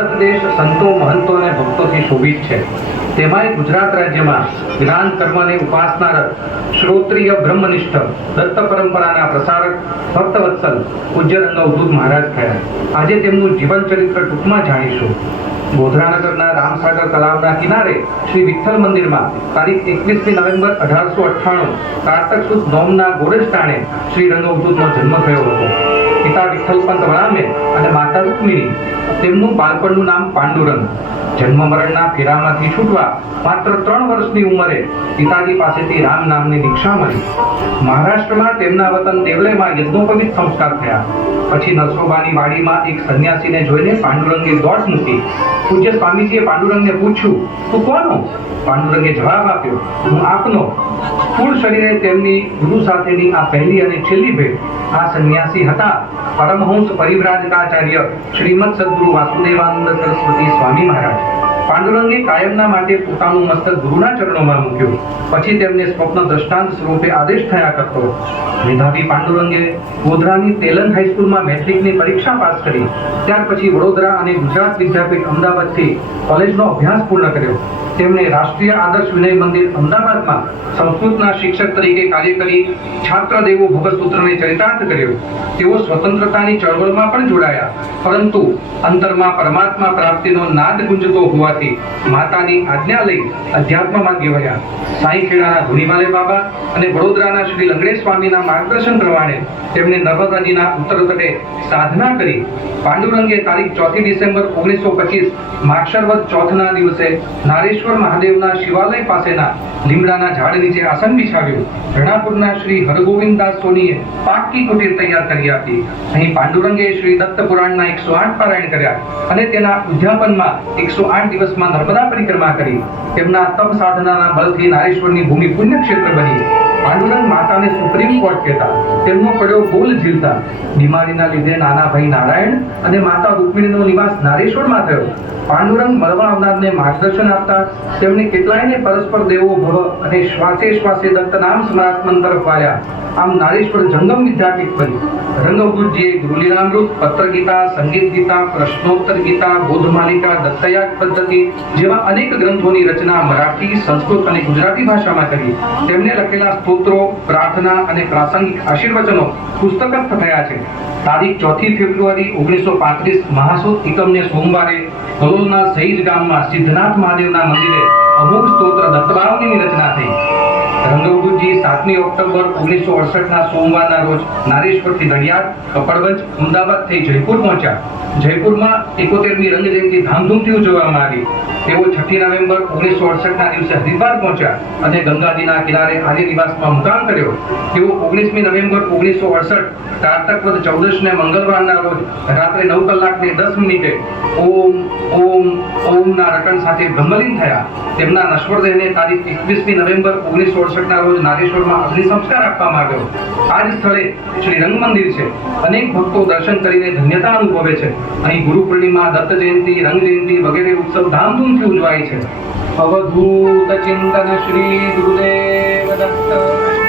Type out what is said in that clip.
ભારત દેશ સંતો, મહંતો અને ભક્તોથી શોભિત છે. તેમાંય ગુજરાત રાજ્યમાં જ્ઞાન કર્મને ઉપાસનાર શ્રોત્રિય બ્રહ્મનિષ્ઠ, દત્ત પરંપરાના પ્રસારક ભક્તવત્સલ પૂજ્ય રંગવદૂત મહારાજ થયા. આજે તેમનું જીવન ચરિત્ર ટૂંકમાં જાણીશું. ગોધરાનગરના રામસાગર તળાવના કિનારે શ્રી વિઠ્ઠલ મંદિરમાં તારીખ એકવીસમી નવેમ્બર અઢારસો અઠ્ઠાણું, કારતક સુદ નોમના ગોરેજ ટાણે શ્રી રંગવદૂતનો જન્મ થયો હતો. પિતા વિઠ્ઠલપંત વળામે અને માતા રૂકમિણી. તેમનું બાળપણનું નામ પાંડુરંગ. જન્મ મરણના ફેરામાંથી છૂટવા માત્ર ત્રણ વર્ષની ઉંમરે પિતાજી પાસેથી રામ નામની દીક્ષા મળી. મહારાષ્ટ્રમાં તેમના વતન દેવલેમાં યજ્ઞોપવિત સંસ્કાર થયા. પછી નરસોબાની વાડીમાં એક સંન્યાસીને જોઈને પાંડુરંગે દોટ મૂકી, પૂજ્ય સ્વામીજીએ પાંડુરંગને પૂછ્યું, તું કોનો? પાંડુરંગે જવાબ આપ્યો, હું આપનો. સ્થૂળ શરીરે તેમની ગુરુ સાથેની આ પહેલી અને છેલ્લી ભેટ. આ સંન્યાસી હતા પરમહંસ પરિવ્રાજકાચાર્ય શ્રીમદ સદગુરુ વાસુદેવાનંદ સરસ્વતી સ્વામી મહારાજ. પાંડુરંગે કાયમના માટે પોતાનું મસ્તક ગુરુના ચરણોમાં મૂક્યું. પછી તેમને સ્વપ્ન દ્રષ્ટાંત સ્વરૂપે આદેશ થયા કરતો. મેધાવી પાંડુરંગે ગોધરાની તેલંગ હાઈસ્કૂલમાં મેટ્રિકની પરીક્ષા પાસ કરી. ત્યાર પછી વડોદરા અને ગુજરાત વિદ્યાપીઠ અમદાવાદથી કોલેજનો અભ્યાસ પૂર્ણ કર્યો. તેમણે રાષ્ટ્રીય આદર્શ વિનય મંદિર અમદાવાદમાં સંસ્કૃતના શિક્ષક તરીકે કાર્ય કરી છાત્ર દેવો ભગતસૂત્રને ચરિતાર્થ કર્યો. તેઓ સ્વતંત્રતાની ચળવળમાં પણ જોડાયા. પરંતુ અંતરમાં પરમાત્મા પ્રાપ્તિનો નાદ ગુંજતો હોવાથી માતાની આજ્ઞા લઈ અધ્યાત્મમાં ગેવાયા. સાંઈખેડાના સાઈ ધુનીમાલે બાબા અને વડોદરાના શ્રી લંગડે સ્વામીના માર્ગદર્શન પ્રમાણે તેમણે નર્મદા નદીના ઉત્તર તટે સાધના કરી. પાંડુરંગે તારીખ ચોથી ડિસેમ્બર ઓગણીસો પચીસ માક્ષરવદ ચોથના દિવસે નારેશ્વર મહાદેવના શિવાલય પાસેના લીમડાના ઝાડ નીચે આસન બિછાવ્યું. રણાપુરના શ્રી હરગોવિંદદાસ સોનીએ પાકી કુટીર તૈયાર કરી આપી. અહીં પાંડુરંગે શ્રી દત્ત પુરાણના એકસો આઠ પારાયણ કર્યા અને તેના ઉદ્યાપનમાં એકસો આઠ દિવસમાં નર્મદા પરિક્રમા કરી. તેમના તપ સાધનાના બળથી નારેશ્વરની ભૂમિ પુણ્યક્ષેત્ર બની. પાંડુરંગ માતાને સુપ્રીમ કોર્ટ કહેતા. તેમનો પડ્યો બોલ ઝીલતા. બીમારીના લીધે નાના નારાયણ અને માતા રૂકમિણીનો નિવાસ નારેશ્વરમાં થયો. પાંડુરંગ મળવા આવનારને માર્ગદર્શન આપતા તેમને કેટલાયને પરસ્પર દેવો, ભવ અને શ્વાસે શ્વાસે દત્તનામ સ્મરાત મંત્ર પાડ્યા આમ નારેશ્વર જંગમ વિદ્યાપીઠ બની રંગવદૂતજીએ ગુરુલીલામૃત પત્ર ગીતા સંગીત ગીતા પ્રશ્નોત્તર ગીતા બોધમાલિકા દત્તયાગ પદ્ધતિ જેવા અનેક ગ્રંથોની રચના મરાઠી, સંસ્કૃત અને ગુજરાતી ભાષામાં કરી. તેમને લખેલા સ્તોત્રો પ્રાર્થના અને પ્રાસંગિક આશીર્વચનો પુસ્તકસ્થ થયા છે. તારીખ ચોથી ફેબ્રુઆરી ઓગણીસો પાંત્રીસ મહાસુદ એકમને સોમવારે કલોલના સહીજ ગામમાં સિદ્ધનાથ મહાદેવના મંદિરે અમુક સ્તોત્ર દત્તભાવની રચના થઈ. રંગવદૂતજી સાતમી ઓક્ટોબર ઓગણીસો અડસઠના સોમવારના રોજ નારેશ્વરથી નડિયાદ, કપડવંજ, અમદાવાદ થઈ જયપુર પહોંચ્યા. જયપુરમાં એકોતેરમી રંગજયંતિ ધામધૂમથી ઉજવવામાં આવી. તેઓ છઠ્ઠી નવેમ્બર ઓગણીસો અડસઠના દિવસે હરિદ્વાર પહોંચ્યા અને ગંગાજીના કિનારે આર્ય નિવાસમાં મુકામ કર્યો. તેઓ ઓગણીસમી નવેમ્બર ઓગણીસો અડસઠ કારતક વદ ચૌદશને મંગળવારના રોજ રાત્રે નવ કલાકને દસ મિનિટે ઓમ ઓમ, ઓમના રટણ સાથે બ્રહ્મલીન થયા. તેમના નશ્વર દેહને તારીખ એકવીસમી નવેમ્બર ઓગણીસો અડસઠના રોજ નારેશ્વરમાં અગ્નિ સંસ્કાર આપવામાં આવ્યો. આ જ સ્થળે શ્રી રંગ મંદિર છે. અનેક ભક્તો દર્શન કરીને ધન્યતા અનુભવે છે. અહીં ગુરુ પૂર્ણિમા, દત્ત જયંતિ, રંગ જયંતિ વગેરે ઉત્સવ ધામધૂમથી ઉજવાય છે. અવધૂત ચિંતન શ્રી ગુરુદેવ દત્ત.